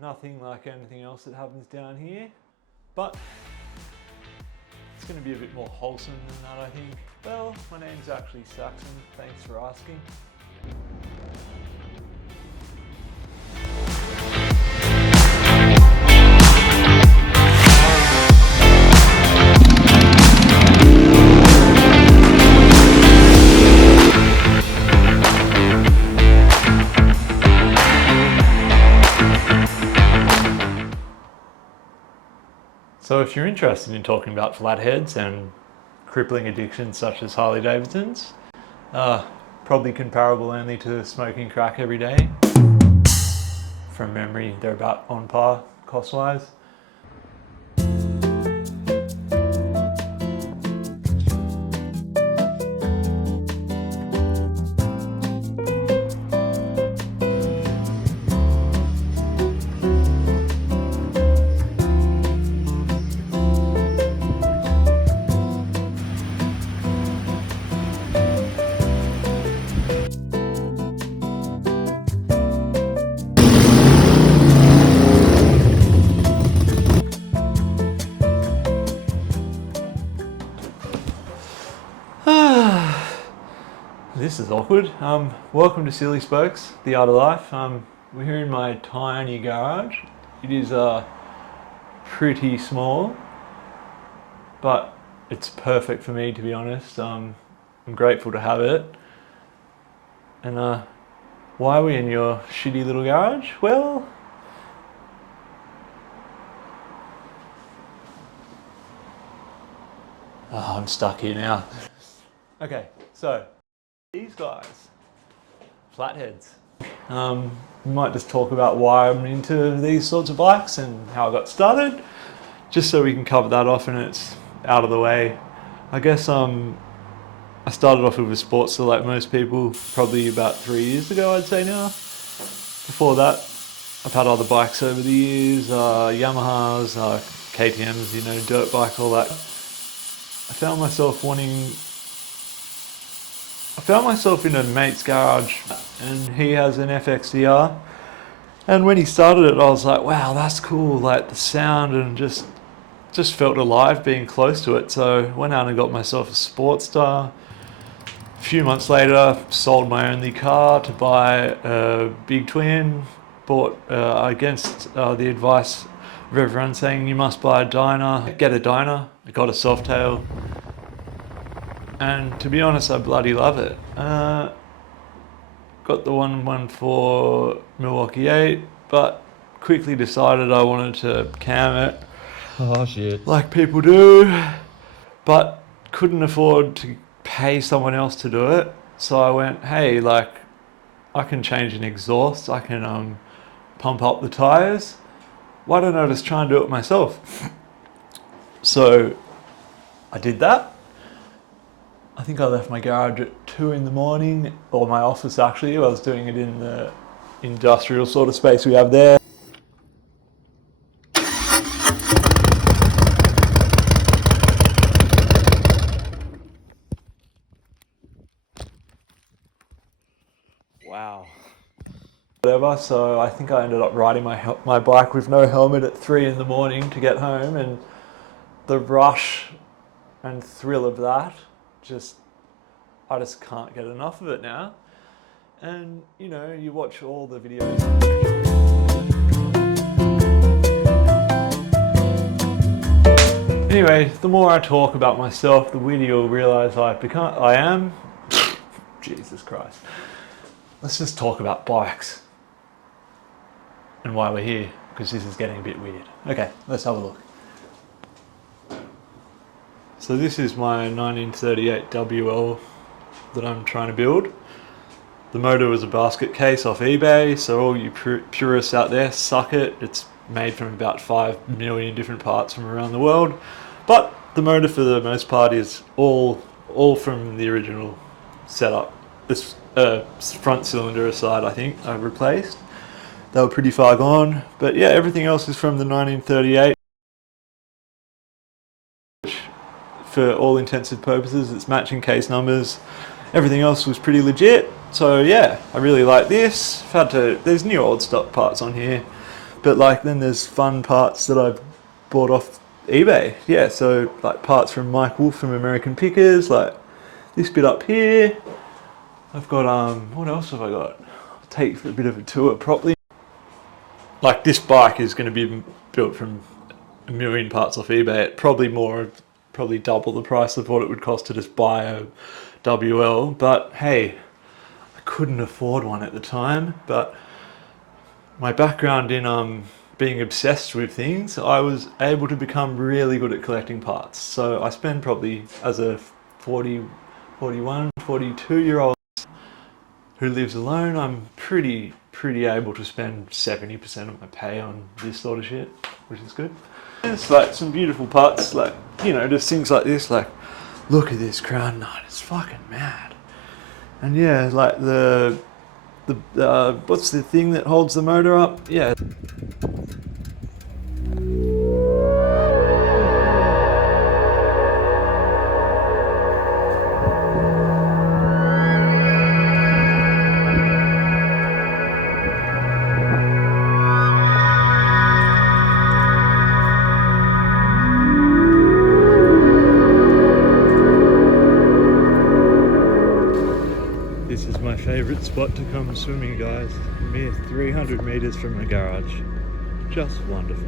nothing like anything else that happens down here, but it's going to be a bit more wholesome than that, I think. Well, my name's actually Saxon, thanks for asking. So if you're interested in talking about flatheads and crippling addictions such as Harley-Davidsons, probably comparable only to smoking crack every day. From memory, they're about on par cost-wise. This is awkward. Welcome to Silly Spokes, the art of life. We're here in my tiny garage. It is pretty small, but it's perfect for me, to be honest. I'm grateful to have it. And why are we in your shitty little garage? Well, I'm stuck here now. Okay, so these guys, flatheads. We might just talk about why I'm into these sorts of bikes and how I got started, just so we can cover that off and it's out of the way. I guess I started off with a Sportster like most people, probably about 3 years ago, I'd say now. Before that, I've had other bikes over the years, Yamahas, KTMs, you know, dirt bike, all that. I found myself in a mate's garage and he has an FXDR, and when he started it I was like, wow, that's cool, like the sound, and just felt alive being close to it. So went out and got myself a Sportster. A few months later, sold my only car to buy a big twin. Bought against the advice of everyone saying you must buy a Dyna, get a Dyna. I got a Softail. And to be honest, I bloody love it. Got the 114 Milwaukee 8, but quickly decided I wanted to cam it. Oh shit. Like people do, but couldn't afford to pay someone else to do it. So I went, hey, like, I can change an exhaust, I can pump up the tires. Why don't I just try and do it myself? So I did that. I think I left my garage at 2 in the morning, or my office actually. I was doing it in the industrial sort of space we have there. Wow. Whatever, so I think I ended up riding my bike with no helmet at 3 in the morning to get home, and the rush and thrill of that, I just can't get enough of it now. And you know, you watch all the videos. Anyway, the more I talk about myself, the weirder you'll realise I am. Jesus Christ. Let's just talk about bikes and why we're here, because this is getting a bit weird. Okay, let's have a look. So this is my 1938 WL that I'm trying to build. The motor was a basket case off eBay, so all you purists out there, suck it. It's made from about 5 million different parts from around the world, but the motor for the most part is all from the original setup. This front cylinder aside, I think I've replaced. They were pretty far gone, but yeah, everything else is from the 1938. For all intensive purposes, it's matching case numbers. Everything else was pretty legit. So yeah, I really like this. There's new old stock parts on here, But like then there's fun parts that I've bought off eBay. Yeah, so like parts from Mike Wolf from American Pickers, like this bit up here. I've got what else have I got? I'll take you for a bit of a tour properly. Like this bike is going to be built from a million parts off eBay at probably double the price of what it would cost to just buy a WL. But hey, I couldn't afford one at the time. But my background in being obsessed with things, I was able to become really good at collecting parts. So I spend probably, as a 41, 42-year-old who lives alone, I'm pretty able to spend 70% of my pay on this sort of shit, which is good. It's like some beautiful parts, like, you know, just things like this, like, look at this crown nut, it's fucking mad. And yeah, like the what's the thing that holds the motor up? Yeah. This is my favourite spot to come swimming, guys. A mere 300 metres from my garage. Just wonderful.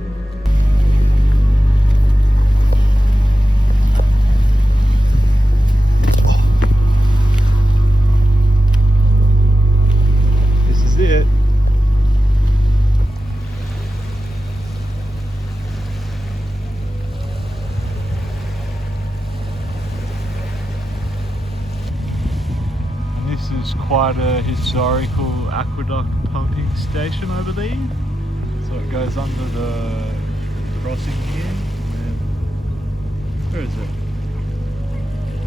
This is it. This is quite a historical aqueduct pumping station, I believe. So it goes under the crossing here. And where is it?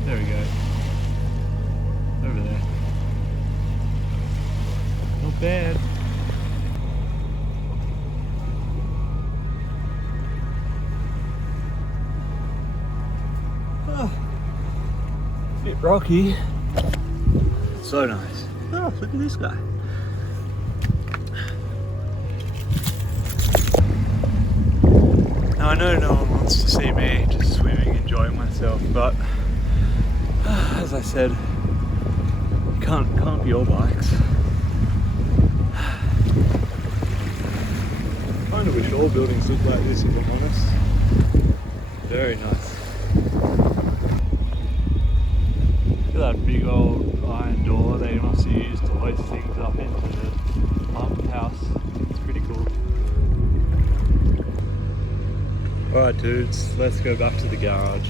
There we go. Over there. Not bad. Oh, a bit rocky. So nice. Oh, look at this guy. Now I know no one wants to see me just swimming, enjoying myself, but as I said, it can't be all bikes. Kind of wish all buildings looked like this, if I'm honest. Very nice. Look at that big old iron door they must use to hoist things up into the pump house. It's pretty cool. Alright dudes, let's go back to the garage.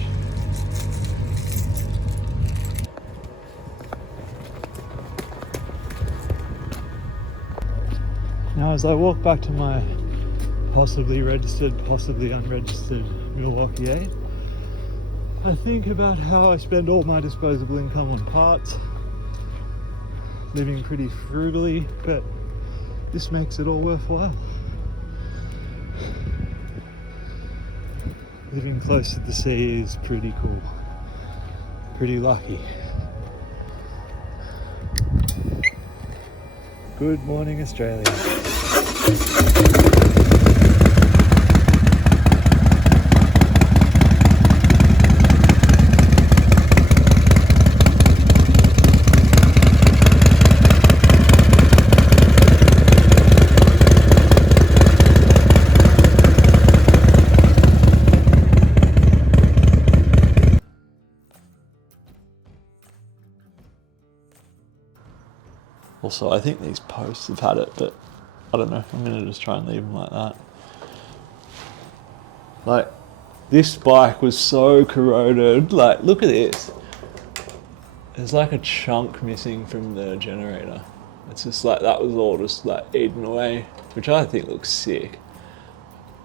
Now as I walk back to my possibly registered, possibly unregistered Milwaukee 8, I think about how I spend all my disposable income on parts, living pretty frugally, but this makes it all worthwhile. Living close to the sea is pretty cool, pretty lucky. Good morning, Australia. Also, I think these posts have had it, but I don't know. I'm going to just try and leave them like that. Like, this bike was so corroded. Like, look at this. There's like a chunk missing from the generator. It's just like, that was all just like eaten away, which I think looks sick.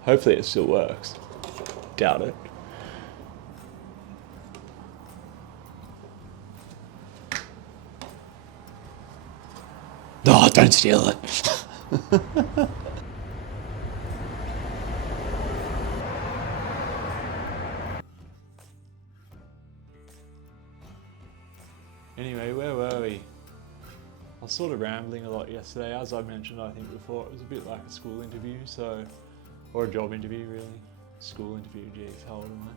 Hopefully it still works. Doubt it. Oh, don't steal it. Anyway, where were we? I was sort of rambling a lot yesterday. As I mentioned, I think before, it was a bit like a school interview, or a job interview really. School interview, geez, how old am I?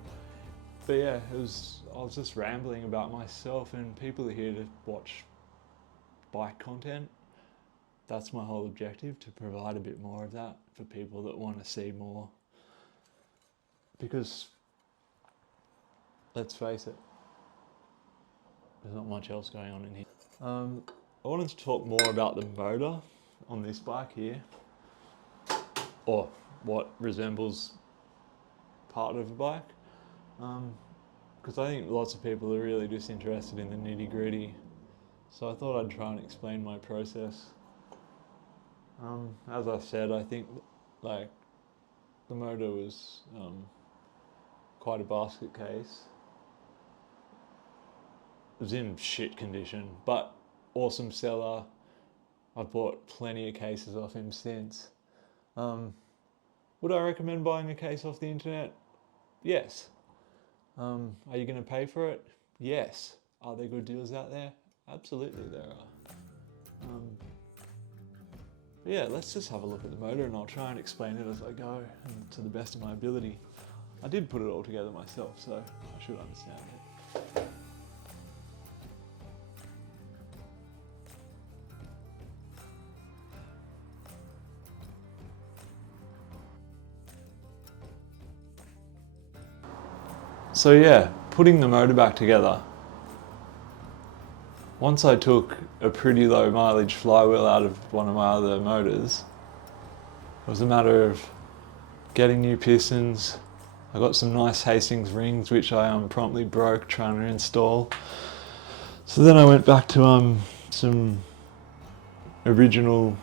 But yeah, I was just rambling about myself, and people are here to watch bike content. That's my whole objective, to provide a bit more of that for people that want to see more. Because, let's face it, there's not much else going on in here. I wanted to talk more about the motor on this bike here, or what resembles part of a bike, because I think lots of people are really just interested in the nitty gritty. So I thought I'd try and explain my process. As I said, I think like the motor was quite a basket case. It was in shit condition, but awesome seller. I've bought plenty of cases off him since. Would I recommend buying a case off the internet? Yes. Are you going to pay for it? Yes. Are there good deals out there? Absolutely there are. Yeah, let's just have a look at the motor, and I'll try and explain it as I go and to the best of my ability. I did put it all together myself, so I should understand it. So yeah, putting the motor back together. Once I took a pretty low mileage flywheel out of one of my other motors, it was a matter of getting new pistons. I got some nice Hastings rings which I promptly broke trying to install. So then I went back to some original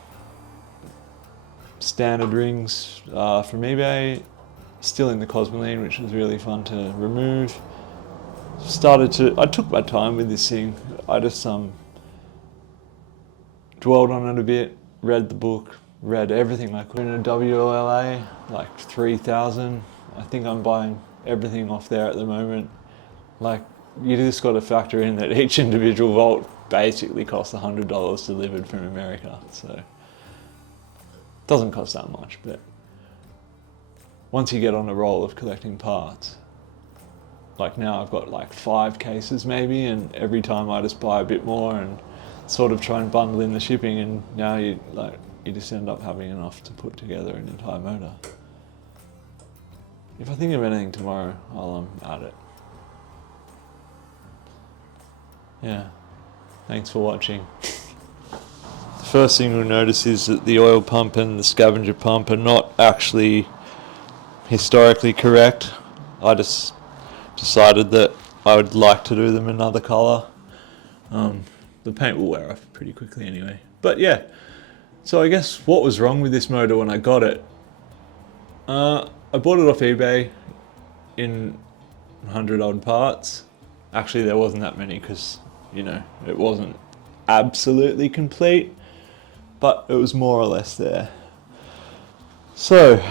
standard rings from eBay, still in the Cosmoline, which was really fun to remove. I took my time with this thing. I just dwelled on it a bit, read the book, read everything I could in a WLA, like 3,000. I think I'm buying everything off there at the moment. Like, you just got to factor in that each individual volt basically costs $100 delivered from America, so it doesn't cost that much. But once you get on a roll of collecting parts, like now I've got like 5 cases maybe, and every time I just buy a bit more and sort of try and bundle in the shipping, and now you just end up having enough to put together an entire motor. If I think of anything tomorrow, I'll add it. Yeah, thanks for watching. The first thing you'll notice is that the oil pump and the scavenger pump are not actually historically correct. I just decided that I would like to do them another colour. The paint will wear off pretty quickly anyway. But yeah, so I guess what was wrong with this motor when I got it? I bought it off eBay in 100 odd parts. Actually, there wasn't that many because, you know, it wasn't absolutely complete, but it was more or less there. So,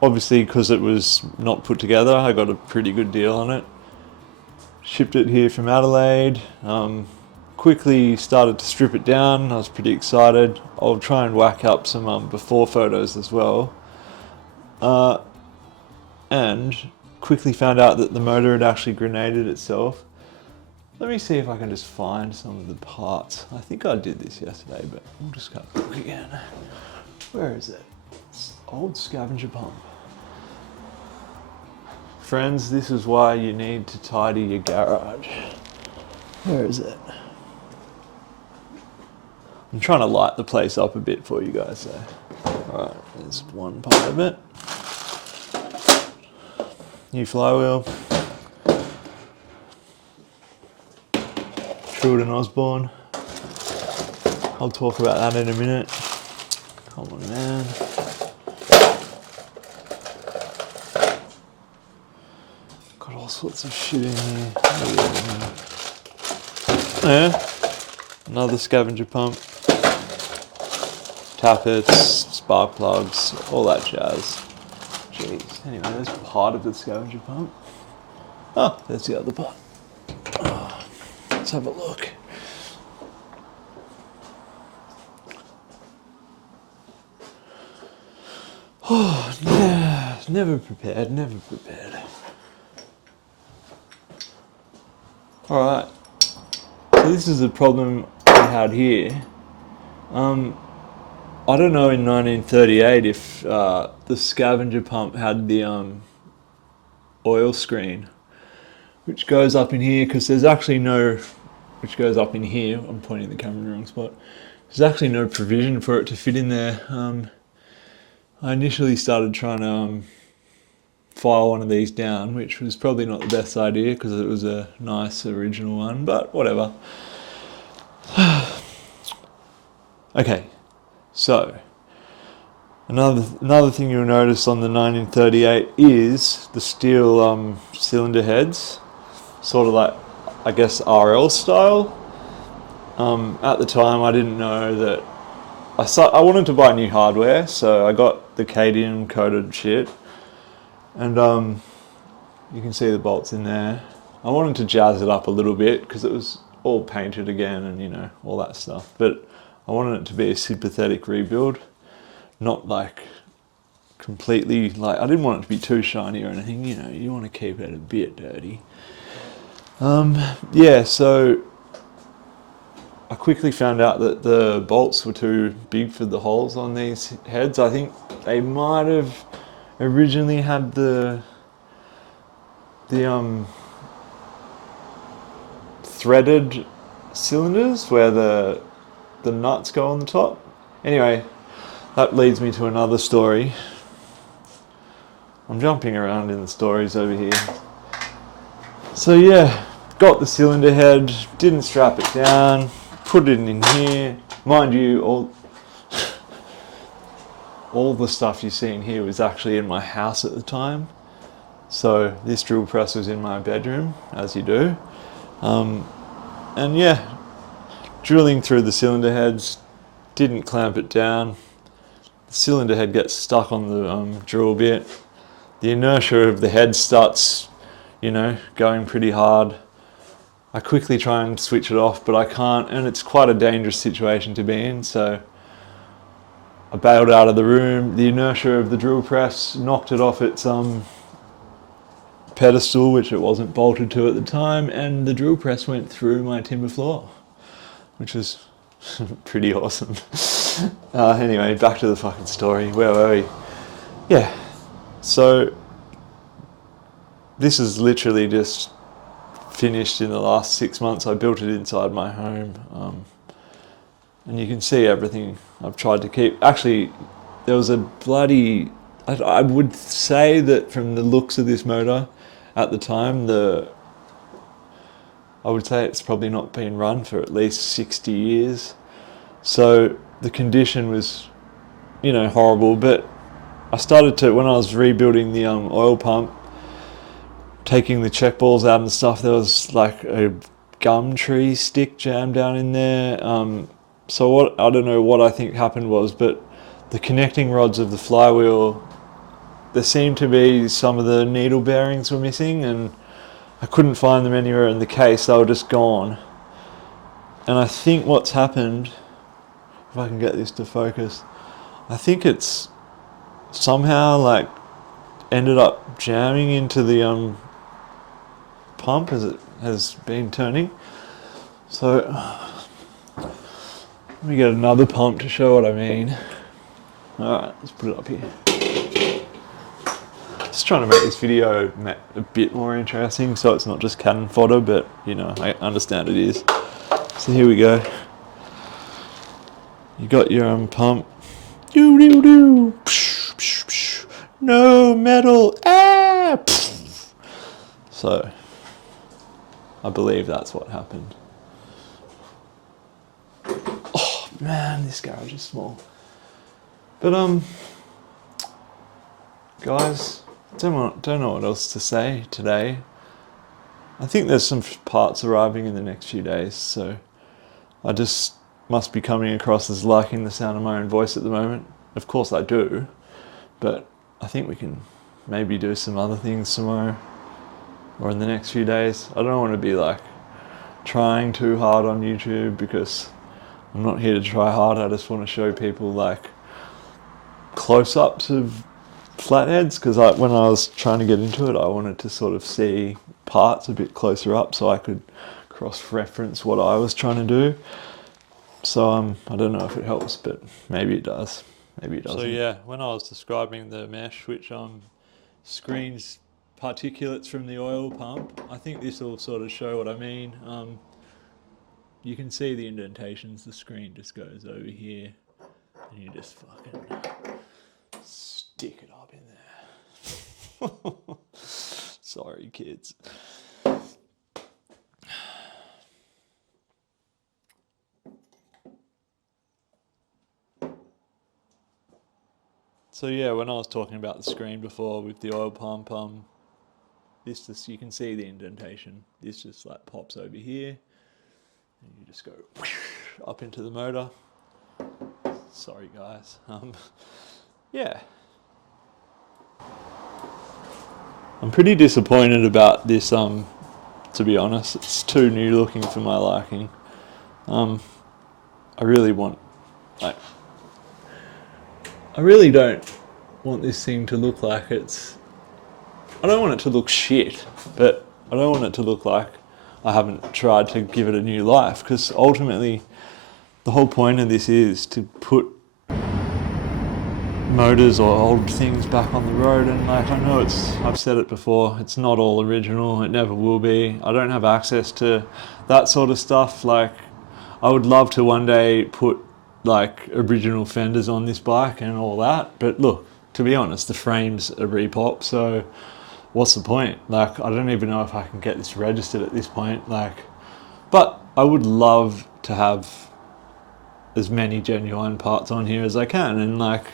obviously, because it was not put together, I got a pretty good deal on it. Shipped it here from Adelaide. Quickly started to strip it down. I was pretty excited. I'll try and whack up some before photos as well. And quickly found out that the motor had actually grenaded itself. Let me see if I can just find some of the parts. I think I did this yesterday, but we'll just go look again. Where is it? It's old scavenger pump. Friends, this is why you need to tidy your garage. Where is it? I'm trying to light the place up a bit for you guys, so. Alright, there's one part of it. New flywheel. Truden Osborne. I'll talk about that in a minute. Come on, man. Got all sorts of shit in here. Yeah. Another scavenger pump. Tappets, spark plugs, all that jazz. Jeez. Anyway, there's part of the scavenger pump. Oh, there's the other part. Oh, let's have a look. Oh, yeah, never prepared, never prepared. Alright, so this is a problem I had here. I don't know in 1938 if the scavenger pump had the oil screen, which goes up in here, because there's actually no, which goes up in here, I'm pointing the camera in the wrong spot. There's actually no provision for it to fit in there. I initially started trying to file one of these down, which was probably not the best idea because it was a nice original one, but whatever. Okay, so another thing you'll notice on the 1938 is the steel cylinder heads, sort of like, I guess, RL style. At the time, I didn't know that. I wanted to buy new hardware, so I got the cadmium coated shit, and you can see the bolts in there. I wanted to jazz it up a little bit because it was all painted again and, you know, all that stuff. But I wanted it to be a sympathetic rebuild, not like completely, like, I didn't want it to be too shiny or anything, you know, you want to keep it a bit dirty. Yeah, so I quickly found out that the bolts were too big for the holes on these heads. I think they might have originally had the threaded cylinders where the nuts go on the top. Anyway, that leads me to another story. I'm jumping around in the stories over here. So yeah, got the cylinder head, didn't strap it down, put it in here. Mind you, all the stuff you see in here was actually in my house at the time. So this drill press was in my bedroom, as you do. And yeah, drilling through the cylinder heads, didn't clamp it down. The cylinder head gets stuck on the drill bit. The inertia of the head starts, you know, going pretty hard. I quickly try and switch it off, but I can't, and it's quite a dangerous situation to be in, so I bailed out of the room. The inertia of the drill press knocked it off its pedestal, which it wasn't bolted to at the time, and the drill press went through my timber floor, which was pretty awesome. Anyway, back to the fucking story. Where were we? Yeah, so this is literally just finished in the last 6 months. I built it inside my home, and you can see everything I've tried to keep. Actually, there was a bloody, I would say that from the looks of this motor at the time, I would say it's probably not been run for at least 60 years. So the condition was, you know, horrible. But I started to, when I was rebuilding the oil pump, taking the check balls out and stuff, there was like a gum tree stick jammed down in there. So what, I don't know what I think happened was, but the connecting rods of the flywheel, there seemed to be some of the needle bearings were missing, and I couldn't find them anywhere in the case. They were just gone. And I think what's happened, if I can get this to focus, I think it's somehow like ended up jamming into the pump as it has been turning. So let me get another pump to show what I mean. Alright, let's put it up here. Just trying to make this video a bit more interesting so it's not just cannon fodder, but you know, I understand it is. So here we go. You got your pump. Doo doo doo. Psh, psh, psh. No metal. Ah. Psh. So I believe that's what happened. Oh man, this garage is small. But guys, don't know what else to say today. I think there's some parts arriving in the next few days, so I just must be coming across as liking the sound of my own voice at the moment. Of course I do, but I think we can maybe do some other things tomorrow or in the next few days. I don't want to be like trying too hard on YouTube, because I'm not here to try hard. I just want to show people like close-ups of flatheads, because when I was trying to get into it, I wanted to sort of see parts a bit closer up so I could cross-reference what I was trying to do. So I don't know if it helps, but maybe it does. Maybe it doesn't. So yeah, when I was describing the mesh, which screens particulates from the oil pump, I think this will sort of show what I mean. You can see the indentations. The screen just goes over here, and you just fucking stick it up in there. Sorry, kids. So yeah, when I was talking about the screen before with the oil pump, this just, you can see the indentation. This just like pops over here, and you just go up into the motor. Sorry guys. Yeah. I'm pretty disappointed about this, to be honest. It's too new looking for my liking. I really want, like, I really don't want this thing to look like it's... I don't want it to look shit, but I don't want it to look like I haven't tried to give it a new life, because ultimately the whole point of this is to put motors or old things back on the road, and like, I know I've said it before, it's not all original, it never will be. I don't have access to that sort of stuff. Like, I would love to one day put like original fenders on this bike and all that, but look, to be honest, the frame's a repop, so what's the point? Like, I don't even know if I can get this registered at this point, like, but I would love to have as many genuine parts on here as I can, and like,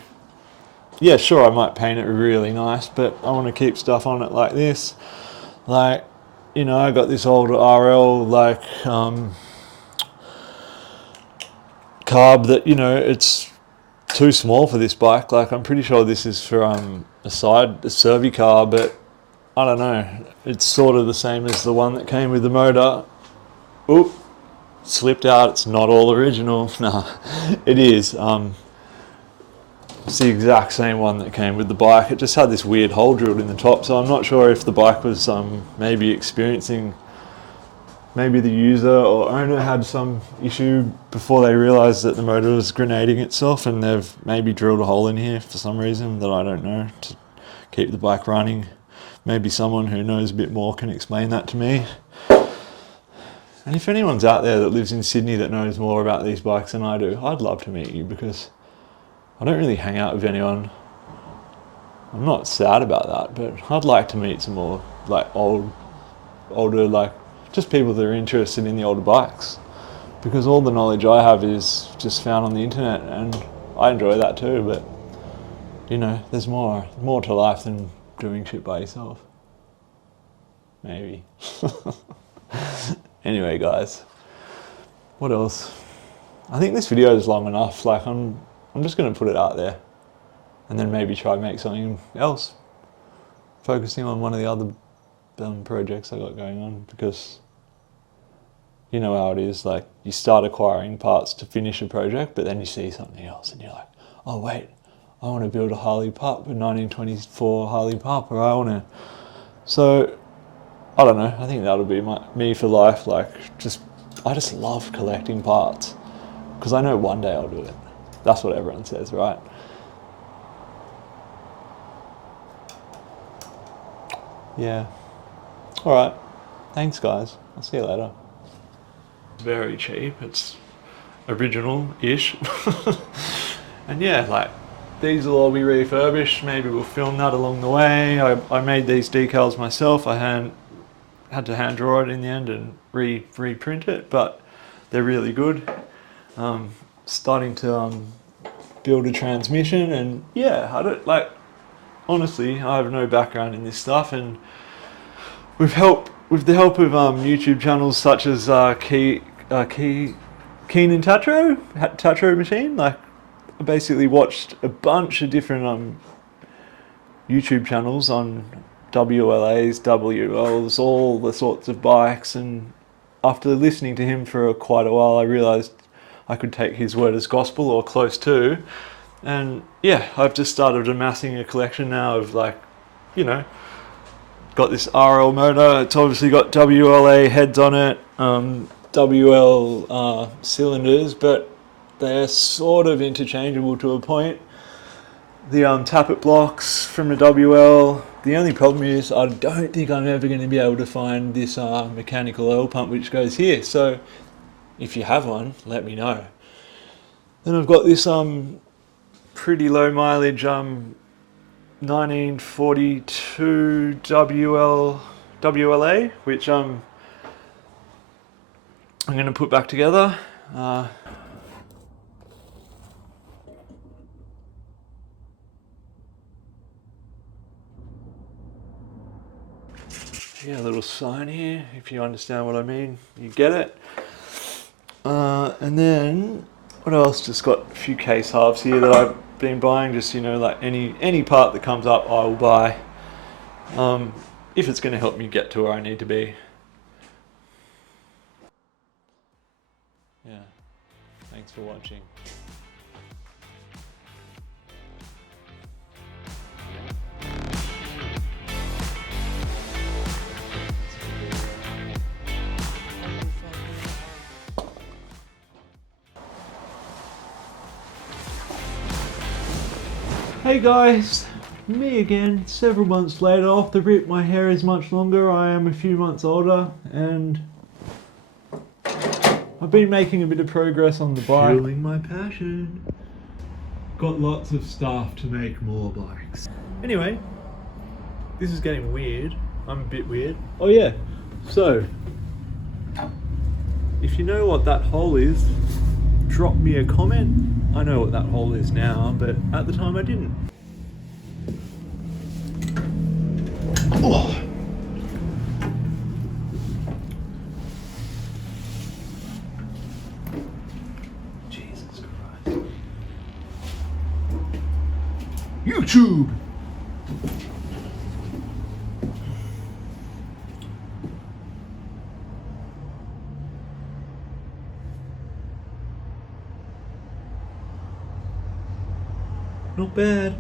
yeah, sure, I might paint it really nice, but I want to keep stuff on it like this. Like, you know, I got this old RL, like, carb that, you know, it's too small for this bike. Like, I'm pretty sure this is for a Servi car, but I don't know. It's sort of the same as the one that came with the motor. Oop, slipped out. It's not all original. Nah, it is. It's the exact same one that came with the bike. It just had this weird hole drilled in the top, so I'm not sure if the bike was maybe experiencing, maybe the user or owner had some issue before they realised that the motor was grenading itself, and they've maybe drilled a hole in here for some reason that I don't know, to keep the bike running. Maybe someone who knows a bit more can explain that to me. And if anyone's out there that lives in Sydney that knows more about these bikes than I do, I'd love to meet you, because I don't really hang out with anyone. I'm not sad about that, but I'd like to meet some more like older, like just people that are interested in the older bikes, because all the knowledge I have is just found on the internet, and I enjoy that too, but you know, there's more to life than doing shit by yourself. Maybe. Anyway guys, what else? I think this video is long enough. Like, I'm just going to put it out there, and then maybe try and make something else, focusing on one of the other projects I got going on, because you know how it is, like, you start acquiring parts to finish a project, but then you see something else and you're like, oh wait, I want to build a Harley pup, a 1924 Harley pup, or I want to... So, I don't know, I think that'll be me for life. Like, I just love collecting parts, because I know one day I'll do it. That's what everyone says, right? Yeah. Alright. Thanks guys. I'll see you later. Very cheap. It's original-ish. And yeah, like, these will all be refurbished. Maybe we'll film that along the way. I made these decals myself. I had to hand draw it in the end and reprint it, but they're really good. Starting to build a transmission, and yeah, I don't, like, honestly, I have no background in this stuff, and with the help of YouTube channels such as Keen and Tatro Machine, like, I basically watched a bunch of different YouTube channels on WLAs, WLs, all the sorts of bikes, and after listening to him for quite a while, I realised I could take his word as gospel, or close to, And yeah, I've just started amassing a collection now of, like, you know, got this RL motor. It's obviously got WLA heads on it, WL cylinders, but they're sort of interchangeable to a point. The tappet blocks from the WL. The only problem is I don't think I'm ever going to be able to find this mechanical oil pump which goes here. So if you have one, let me know. Then I've got this pretty low mileage 1942 WLA, which I'm going to put back together. Yeah, a little sign here, if you understand what I mean, you get it. And then, what else? Just got a few case halves here that I've been buying, just, you know, like any part that comes up I will buy, if it's going to help me get to where I need to be. Yeah, thanks for watching. Hey guys, me again, several months later. Off the rip, my hair is much longer, I am a few months older, and I've been making a bit of progress on the bike. Fueling my passion. Got lots of stuff to make more bikes. Anyway, this is getting weird. I'm a bit weird. Oh yeah, so, if you know what that hole is, drop me a comment. I know what that hole is now, but at the time I didn't. Oh. Jesus Christ. YouTube! Not bad.